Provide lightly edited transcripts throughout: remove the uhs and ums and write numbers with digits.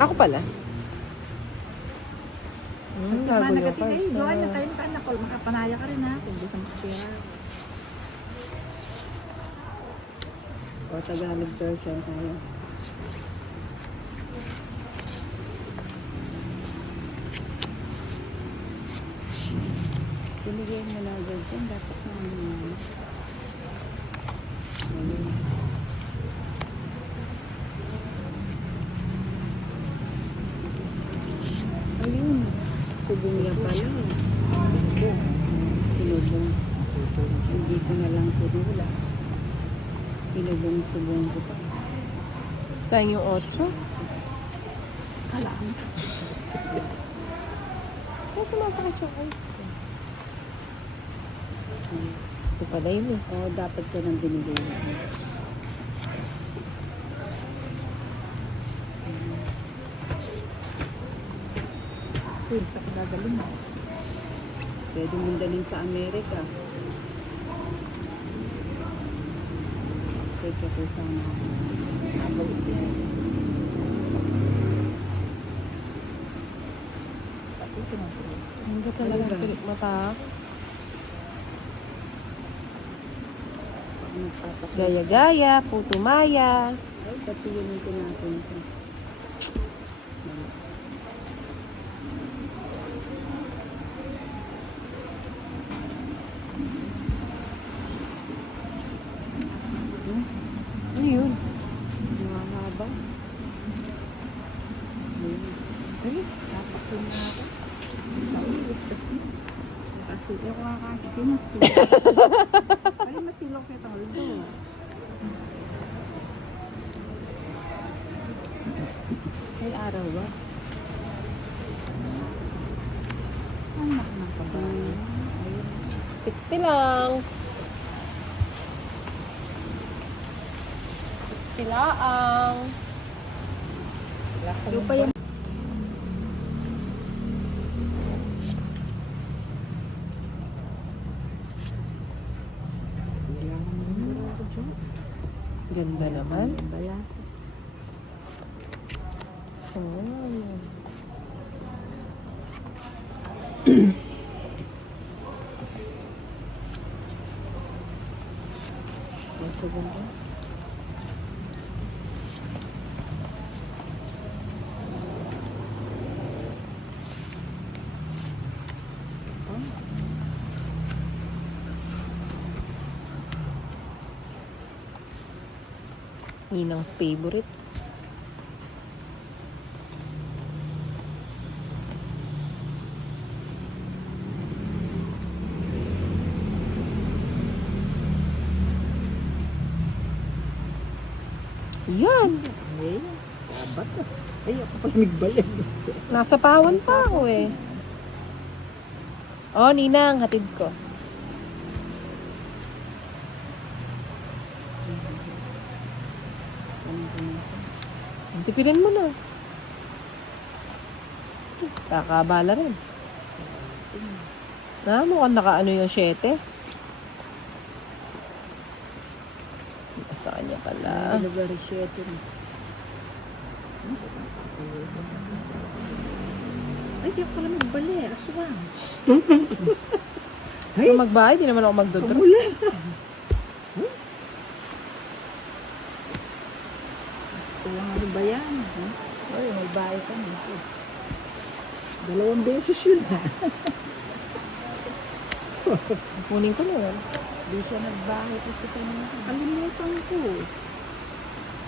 Ako pala. Bago Bago yung nagating cards. kayo, Joan, na tayo makapanaya ka rin ha. Kung gusto mo kapira. O Tagalog version tayo. Binigyan mo na agad dyan, dapat na ano. Ayun. Ayun. Subong niya pala. Subong. Sinubong. Hindi ko na lang pinula. Sinubong-subong ko pa. Sayang yung 8. Alam. Kaya sumasakit yung eyes ko. Ito pala yun eh. Oo, dapat siya nang binigay. Uy, sa kadagaling mo. Pwede mong dalhin sa Amerika. Teka ko sana. Nabalik yan. Tapos tinaturo. Hindi talaga Ano ba? pilik mata. Nagpapak. Gaya-gaya, putumaya. Ay, pati yun yung tinatun ko. Ano yun? Mahaba. Ayun. Ay, napakun na ako. Naulit kasi. Kasi ako kakakit masilok. Ay, masilok kita ulo. Ay, araw ba? Anak na kabayo. Ayun. 60 lang. 60 laang. Yung pa yung Ganda naman. balas. Oh. Nasa ganda. Ninang's favorite. Yan. Ay, sabat ah. Ay, ako pala nagbayan. Nasa pawan pa ako eh. Oh, Ninang, hatid ko. Tipirin mo na. Kakabala rin. Mukhang nakaano yung 7. Sa kanya pala. Lugar 7 na. Ay, di ako pala magbali. Aswang. Kung magbahay, di naman ako magdodro. Kamula. Aswang ano ba yan? Ay, may bahay ka nito. 2 beses yun ha. Kunin ko na yun. Di siya nagbahay kasi kanya. Kalimutan ko.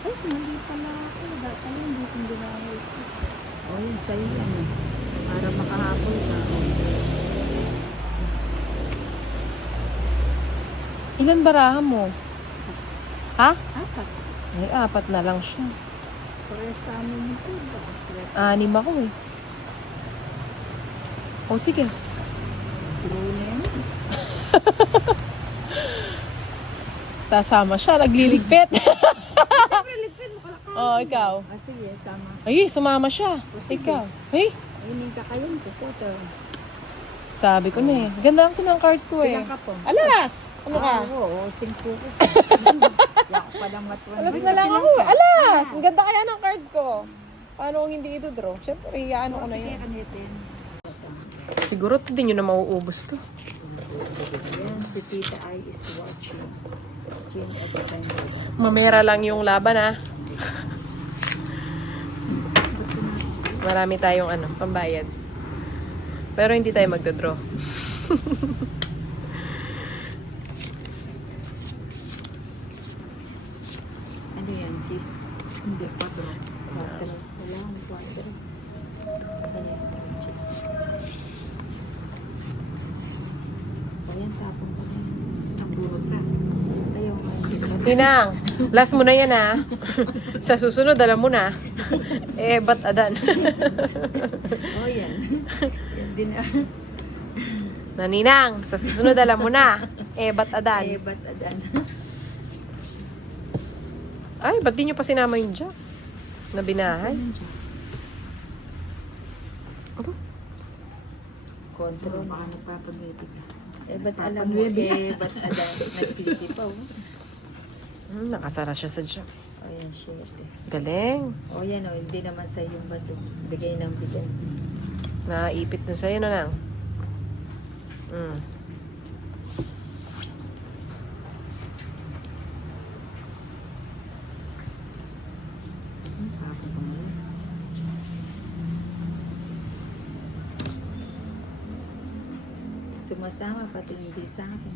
Ay, mali pala ako. Dati lang, hindi kong ginahay ko. O, yun sa'yo yan eh. Para makahapon ka. Ilan barahan mo? Ha? Apat. Ay, 4 na lang siya. Parehas sa amin nito. 6 ako eh. O, sige. Draw na yan. Tasama siya, nagliligpit. Siyempre, lipin mo kalakal. Oh, ikaw. Ah, sige, sama. Ay, sumama siya. Ikaw. Ay, Ayun ka kayon ko po to. sabi ko na eh. Ganda kasi ng cards ko eh. Ilang ka po? Alas! Ano ka? Oo, 5 ko. Kaya ako palang matuwan. Alas na lang ako. Alas! Ang ganda kaya ng cards ko. Paano kung hindi ito draw? Siyempre, ano ko na Kaya yan. kanitin. Siguro ito din nyo na mauubos to. Ayan, si Tita I is watching. Jean S. Mamera lang yung laban, ha? Marami tayong pambayad. Pero hindi tayo magdodraw. Ano yan, cheese? Hindi, 4. 4. Wala, 4. Ayan, cheese. Ayan, tapon pa na yan. Ang bunot na. Ayaw, Ninang, last mo na yan, ha? Sa susunod, alam mo na. Ba't adan? Oh, yan. Yan din ah. Naninang, sa susunod, alam mo na. Ba't adan? Ba't adan? Ay, ba't di nyo pa sinama yung jack? Na binahay? Ano? Control. Baka nagpapagiti ka. Ba't alam mo, ba't adan? Nagsisipaw. Nakasara siya sa jack. Ayan, shit eh. Galing. O yan o, hindi naman sa yung bato. Bigay ng bigay. Naipit na sa'yo na lang. Sumasama pati hindi sa akin.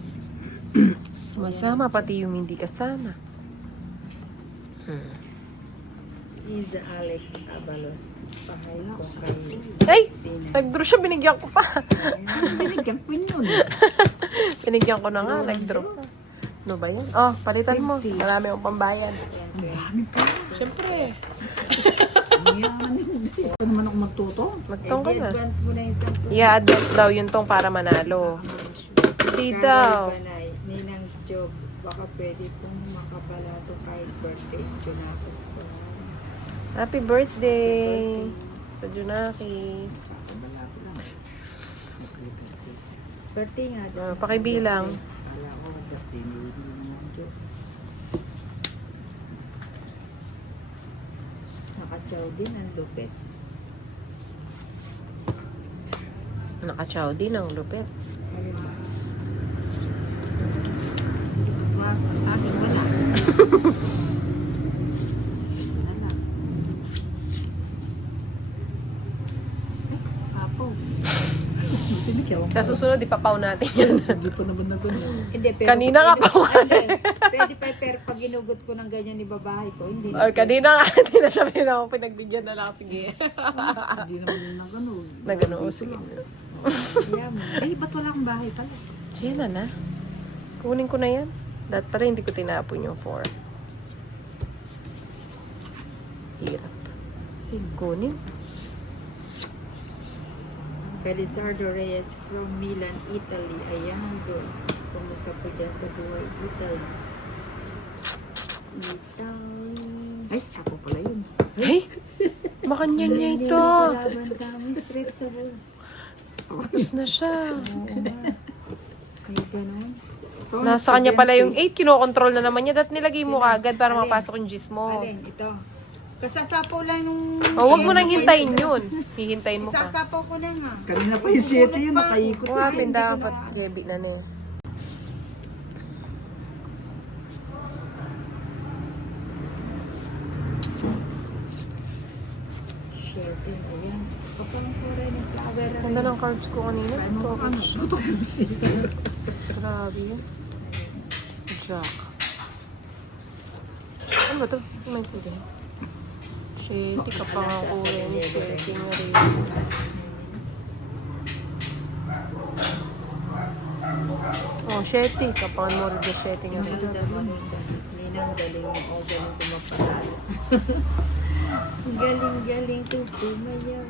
Sumasama pati yung hindi kasama. Is Alex Abalos. Pahay ko kay Ay! Christina. Nag-draw siya, binigyan ko pa. Binigyan ko yun. Binigyan ko na nga, nag-draw pa. Ano ba yan? Oh, palitan mo. Marami akong pambayan. Ayan, Siyempre. Ito naman ako magtuto. Magtong ka na. I-advance mo na yung sample. I-advance daw yun tong para manalo. Hindi daw. Banay, Ninang Job, baka pwede pong makabalato kahit birthday Junakis ko. Happy birthday sa Junakis. Birthday nga daw. Pakibilang. Kala ko, birthday ni Ninang Job. Nakachaw din ang lupit. Nakachaw din ang lupit. Sa akin wala. Wala. Sapo. Sa susunod, ipapaw natin yan. Hindi pa naman na ganyan. Hindi, pero Kanina nga pa Pwede pa, pero pag ginugot ko ng ganyan ni babae ko, hindi Oh, kanina nga, hindi na siya pinagbigyan na lang. Sige. Hindi naman na gano'n. Na gano'n, oh, sige. Ay, ba't wala akong bahay pala? Siya na. Kunin ko na yan. Dahil pala hindi ko tinapon yung 4. Hirap. Kunin. Felizardo Reyes from Milan, Italy. Ayan, doon. Kumusta ko dyan sa buhay, Italy. Ay, ako pala yun. Ay! Makanya niya ito. Kalaban kami, straight sa buhay. Tapos na siya. Oo nga. Ay, ganun. Nasa kanya pala yung 8. Kinokontrol na naman niya. Dahil nilagay mo kagad para mapasok yung gis mo. Alin, ito. Kasasapaw lang nung... Oh, wag mo nang hintayin yun. Hihintayin mo pa. Kasasapaw ko lang ha. Kanina pa yung 7 yun, nakaikot. Kung pinda ka pa, Jebi na na eh. Shit, yun, ayan. Kapang ko rin yung flower. Ganda ng cards ko kanina. Ito ako. Ito yung Grabe yun. Jack. Ano ba ito? Hindi maintindihan. Shitty ka pa nga ko rin. Shitty nga rin. Oh, shitty. Kapangan mo rin yung shitty nga rin. Ninang galing mo. Galing kumapasal. Galing to pumayaw.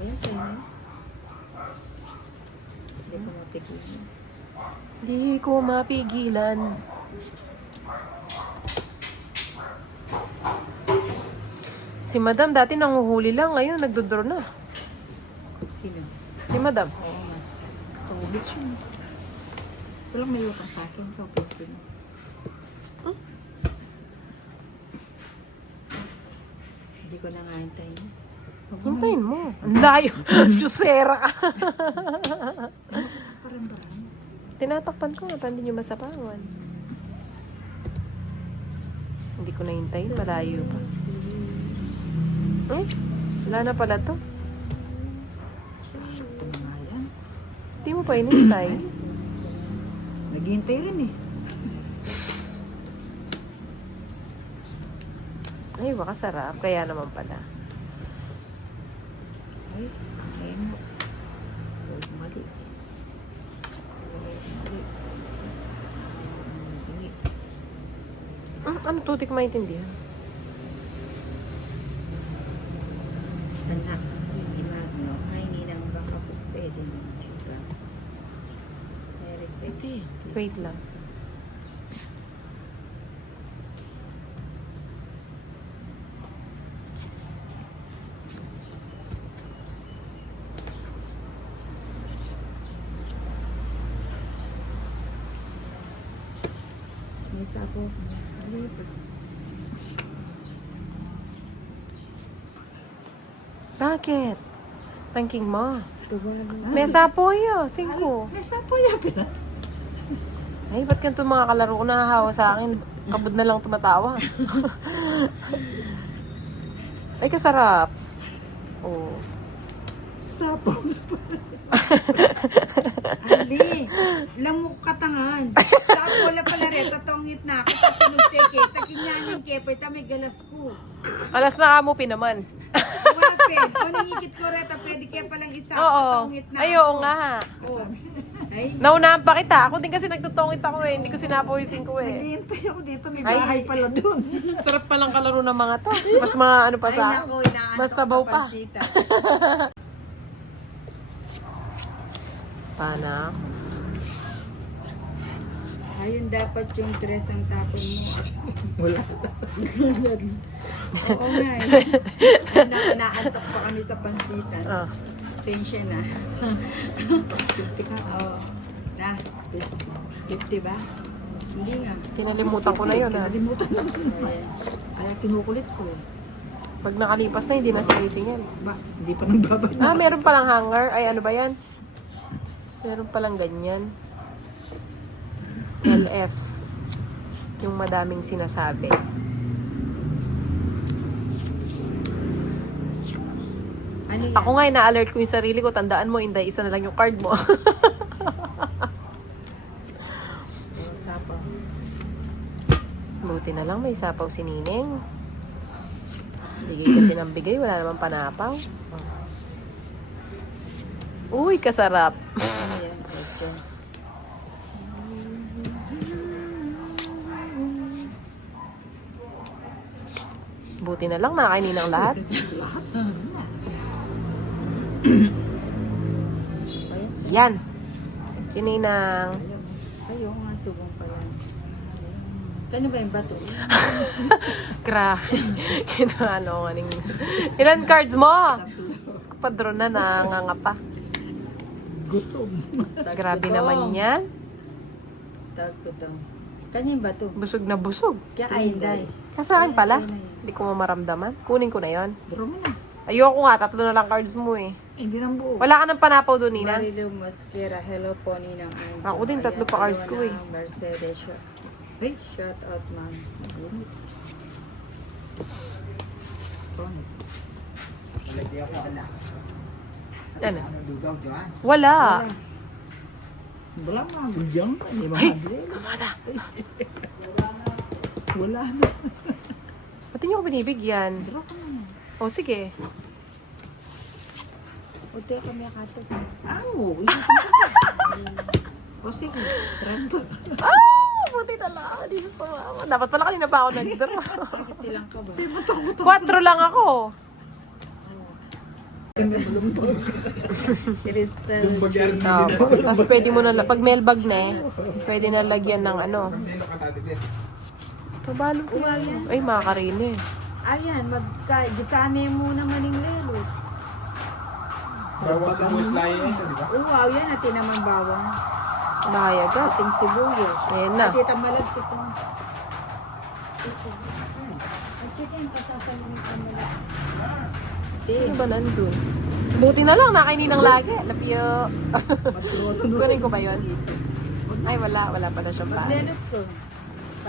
Ayan, sa'yo. Hindi ko mapigilan. Di ko mapigilan. Si Madam dati nanguhuli lang. Ngayon, nagdodraw na. Sino? Si Madam. Oo nga. Tubig siya. Walang may utang sa akin. Ikaw, pwede mo. Hindi ko na nga hintayin. Hintayin mo. Ang layo. Jusera ka. Parang barang. Tinatakpan ko nga, para hindi nyo masapawan. Hindi ko na hintayin, malayo pa. Eh, wala na pala to. Ito na nga yan. Hindi mo pa inintay. Naghihintay rin eh. Ay, baka sarap. Kaya naman pala. Ay, ayun mo. Huwag mali. Ano to? Di ko maintindihan. Anak, sige, Magno. Ay, ninang baka po pwede mo. Chicas. Wait lang. May sabo. Bakit? Tangking mo. Tuwalo. Nesa po yun. 5. May sabo yan pala. Ay, ba't ganito mga kalaro ko nahahawa sa akin? Kabod na lang tumatawa. Ay, kasarap. Oh. Sabo. Ali, lamok katangan. Sabo wala pala rin. Tatongit na ako. Tasunod seke. Takinyanin kepe. May galas ko. Alas na kamo pinaman. Wapin. O nangikit ko reta. Pwede kaya palang isa. Oo. Tatongit na Ay, ako. oo nga. Oo. Ay. Naunahan pa kita. Ako din kasi nagtutungit ako eh. Hindi ko sinapo yung 5 eh. Naghihintay ako dito. May Ay. bahay pala dun. Sarap palang kalaro ng mga to. Mas mga ano pa Ay sa nako, inaantok mas sabaw sa pa. pansita. Pana. Ayun dapat yung dress ang tapon mo. Wala. Oo nga eh. Ay, naantok pa kami sa pansitan. Ah. Sensya na. 50 ka? Oo. Na, 50 ba? Hindi nga. Kinalimutan ko na yun ah. Nalimutan na. Ayan. Kaya kinukulit ko. Pag nakalipas na, hindi na sinisingil. Ba, hindi pa nang babay. Ah, meron palang hanger. Ay, ano ba yan? Meron palang ganyan. LF. Yung madaming sinasabi. Ano yan? Ako nga, na-alert ko yung sarili ko. Tandaan mo, Inday, isa na lang yung card mo. Sapaw. Buti na lang, may sapaw si Nining. Bigay kasi ng bigay, wala namang panapaw. Uy, kasarap. Ano yan? Ito. Buti na lang, nakainin ng lahat. Yan. Kininang. Ayaw nga, subong pa yan. Kano ba yung bato? Grabe. Kinano nga ning... Ilan cards mo? Padron na, nangangapa. Gutom. Grabe naman yan. Tagto daw. Kanya yung bato? Busog na busog. Kaya ay day. Sa akin pala. Hindi ko mamaramdaman. Kunin ko na yon. Draw mo na. Ayoko nga, 3 na lang cards mo eh. Hindi nang buo. Wala ka ng panapaw doon, Nina? Marilu Mosquera, hello po Ninang Anjo. Ako din, 3 pa cards ko eh. Mercedes, ay, shout out ma'am. Lagyan ako na. Ano? Ano dudaw dyan? Wala. Wala nga. Diyan ka. Hindi mahadli. Kamada. Wala na. Ba't niyo ako binibigyan? Draw ka na. O sige. O, tayo kami akato. Ano? O, sige. Rando. Ah! Buti na lang. Hindi siya sumama. Dapat pala kanina pa ako nag-draw. Bakit silang ka ba? 4 lang ako. Crystal. Yung bagyari Tapos pwede mo na, pag mailbag na eh, pwede na lagyan ng ano. Kabalo ko yan. Ay, makakarine. Ayan, gisame mo naman yung lelos. Bawas sa voice line ito, di ba? Oh, wow, yan natin naman bawang. Bahay agad. Ating sibuyas. Ayan na. Nakita malagkit ito. Ang chicken, kasasalungin ka malagkit. Ano ba nandun? Buti na lang, nakainin ng lagi. Lapyo. Kunin ko ba yun? Ay, wala. Wala pala siyang bahay. Maglelos ko.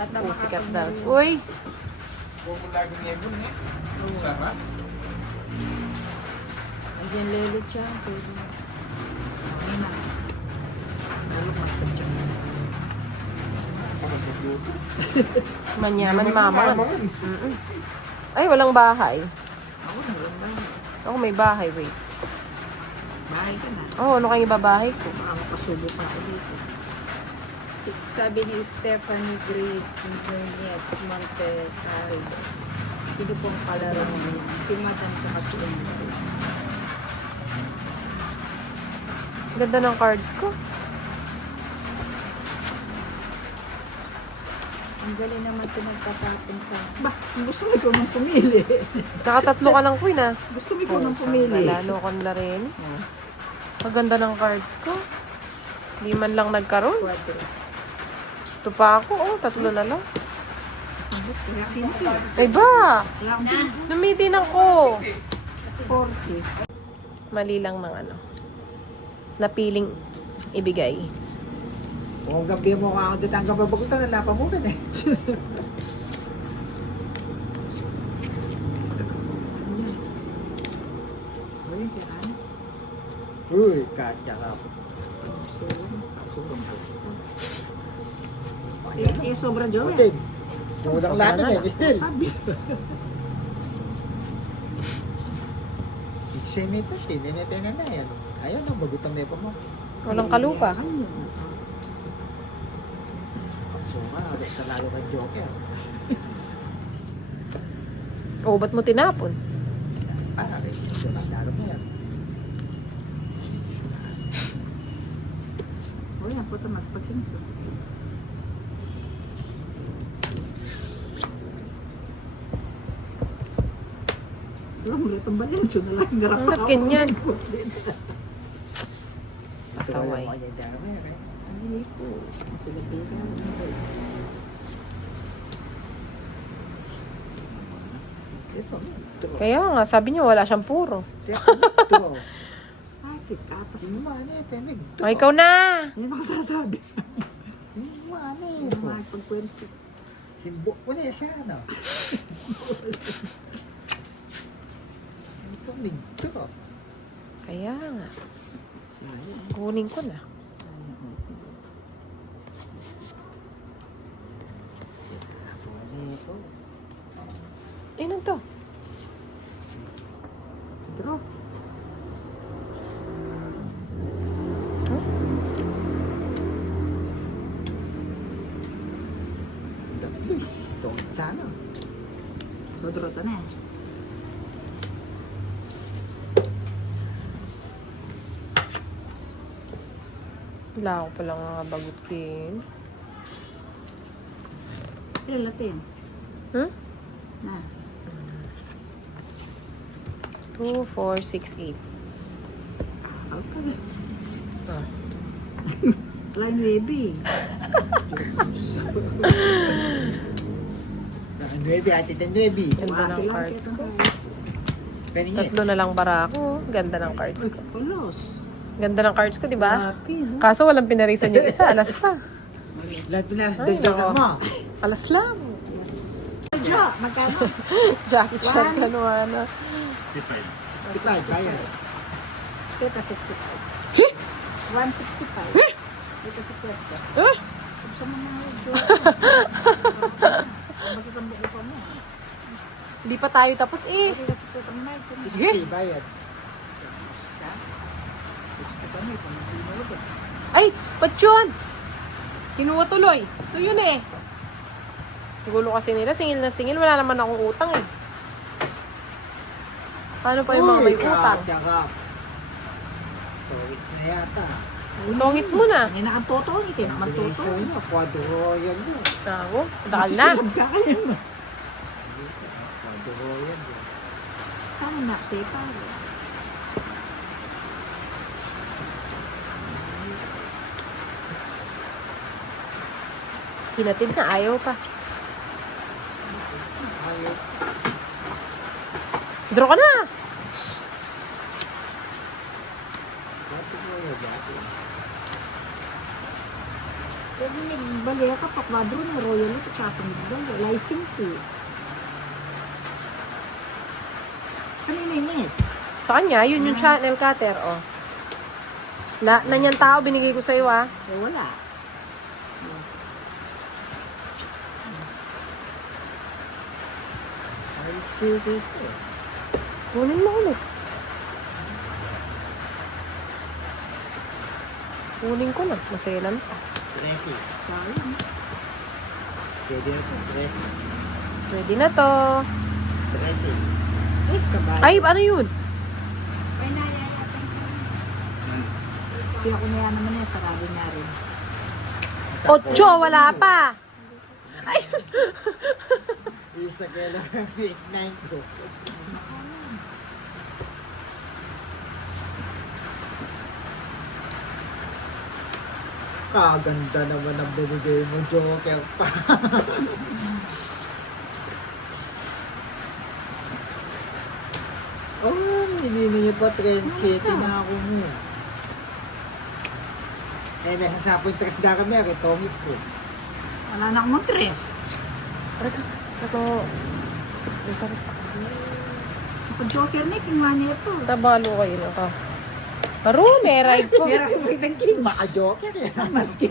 Oh, sikat dance. Uy! Huwag mo laging yebon eh. Sarap. Ayan, lelo siya. Pwede na. Ano na? Lalo magpatya. Manyaman maman. Ay, walang bahay. Ako na lang ba? Ako may bahay, wait. Bahay ka na. Oh, ano kayong babahay ko? Baka makasubo pa ako dito. Sabi ni Stephanie Grace Nunez Montesari. Sino pong kalaro mo? Si Madam tsaka si Emily. Ganda ng cards ko. Ang galing naman pinagtatapon sa... Ba, gusto mo ikaw nang pumili. Nakatatlo ka ng queen, ah. Gusto mo ikaw nang pumili. Lalo ko na rin. Ang ganda ng cards ko. Hindi man lang nagkaroon. Quadro. Ito pa ako, oh. Tatlo na lang. Kaya kinti. Ay ba? Kaya kinti. Lumitin ako. 40. Mali lang ng ano. Napiling ibigay. Kung gabi mo ka ako dito, ang kababagutan, nalapa mo rin eh. Uy, saan? Uy, katya ka. Sobrang po. Eh, sobra Joey. Otig. Sudang lapin eh, still. Same ito, tinene na yan. Ayaw na, bagutang nepo mo. Walang kalupa. Asuma, agad ka lalo kang joker. Oh, ba't mo tinapon? Para rin, ito lang lalo mo yan. Uy, ang puto magpagkin ko. Wala mo rin itong balin. Siya na lang garap Ba't ganyan? Pasaway. Pasaway. Ay, po. Masilagay Ito, ito. Kaya nga, sabi niyo wala siyang puro. Ito. Ay, kikatas Ano mo. mo, ano eh, pemig. Oh, ikaw na! Ano ba kasasabi? Ano mo, ano eh. Ano nga pagkwento? Simbok ko na siya, ano. Ito, migto. Kaya nga, Sayang. kunin ko na. Ano ito? Ano to? Draw. The please, don't sana. Draw ta na. Wala ako palang mga bagot kin. Ilan latin? Hmm? Na. 2, 4, 6, 8. Okay. Ah. Line wavy. Nuevi, ati ten nuevi. Ganda ng cards ko. Peninges. Tatlo na lang bara ako. Ganda ng cards ko. Pulos. Ganda ng cards ko, di ba? Happy, no? Kaso walang pinarisan yung isa. Alas pa. Lahat na sa Ay, dagdagan nako. mo. Alas lang. Jo, magkano? Jackie Chan, kanuana. 65, bayan. Kita 65. 165. Dito si Puerto. Eh? Sa mga Jo. Basta tambi ko mo. Hindi pa tayo tapos eh. Dito si Puerto Martin. 60, bayan. 60 kami. Kung hindi mo ulit. Ay, ba't yun? Kinuha tuloy. Ito yun eh. Gulo kasi nila, singil na singil. Wala naman akong utang eh. Paano pa yung mga may utang? katya ka. 2 weeks na yata. Tongits mo na. Hindi na ang toto. Hindi na ang toto. Combination nyo, quadro royal nyo. Ako, dakal na. Masisilab ka kayo. Quadro royal nyo. Sana na. Safe Hinatid na, ayaw pa. Ayaw. Draw ka na! Dati mo yun, dati. Pwede nagbalik ka, pakwadro na royal ito, tsaka nagbalik. License ko. Ano yung minutes? Sa kanya, yun yung channel cutter, oh. Na niyang tao, binigay ko sa'yo, ah. Eh, wala. Ay, sige. Kunin mo ulit. Kunin ko na. Maselan pa. Tracy. Sayang. Pwede na ito. Tracy. Pwede na to. Tracy. Ay, kabay. Ay, ano yun? Siya ko na yan naman eh, sarado na rin. 8, wala pa. Isa kailangan 8-9 ko. Kaganda naman ang binigay mo, Joker pa. Oh, hindi niya pa Trend City na ako mo. Eh, nasa sapon tres na kami, retongit ko. Wala na akong tres. Ito. Ako joker na, kinuha niya ito. Tabalo kayo na ka. Paro, may ride ko. Pero ako may tangking. Maka-Joker eh. Maski.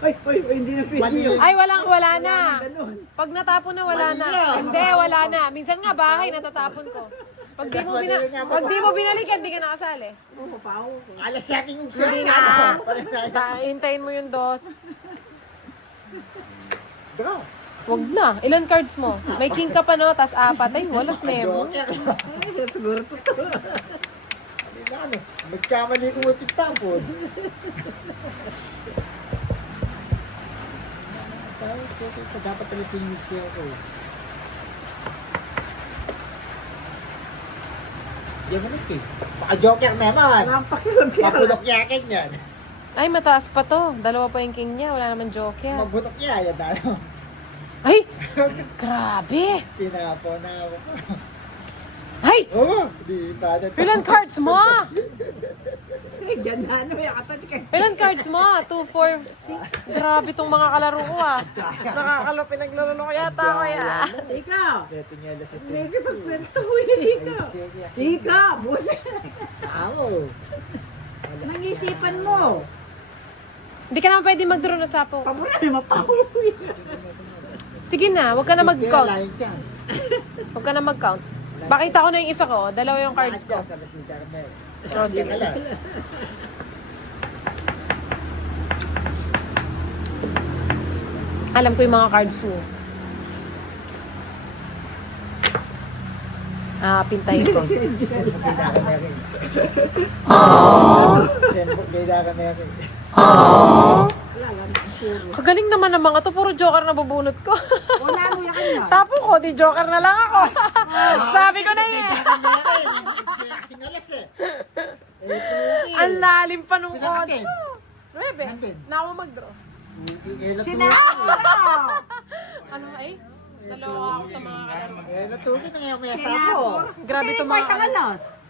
Ay, hindi na pwede yun. Ay, wala na. Ganun. Pag natapon na, wala na. Hindi, wala na. Minsan nga, bahay, natatapon ko. Pag di mo binalikan, di ka nakasali. Oo, pao. Alas yakin yung Hindi na. Hintayin mo yung dos. Draw. Wag na. Ilan cards mo? May king ka pa, no? Tas 4. Ay, walas nemo. Joker. Ay, siguro totoo. Hindi na ano. Nagkamali ko mo titapon. Dapat pala sinis siya ako. Di mo nito eh. Maka-Joker naman. Walang pakilampiyan. Mapulok yakin yan. Ay, mataas pa to. Dalawa pa yung king niya. Wala naman joker. Mabulok yan. Yan tayo. Ay! Grabe! Tinapon na ako. Ay! Oh, di pa na. Ilan cards mo? Ay, dyan na, ano, yung katati ka. Ilan cards mo? 2, 4, 6. Grabe tong mga kalaro ko, ah. Nakakalo, pinaglaro ko yata ako, ah. Ikaw! Ito niya alas ito. Hindi ka pagkwento, ikaw. Ikaw, busa. Ako. Nangisipan mo. Hindi ka naman pwede mag-draw na sapo. Pamura na mapauwi. Sige na, huwag ka na mag-count. Line chance. Huwag ka na mag-count. Bakita ko na yung isa ko. Dalawa yung cards ko. Sa Las Carmel. Oh, sige. Alas. Alam ko yung mga cards mo. Ah, pintayin ko. Sembok gay da ka meron. Wala lang, puro. Kagaling naman ng mga to. Puro joker na bubunot ko. Wala mo yan kanya. Tapo ko, di joker na lang ako. Sabi ko na eh. Kasing alas eh. Ang lalim pa nung Pinakakin. 8. Rebe, na ako mag-draw. Sinako! Ano ay? Dalawa ako sa mga kalaro. Eh, natugin na ngayon may asapo. Grabe to mga Kakalos.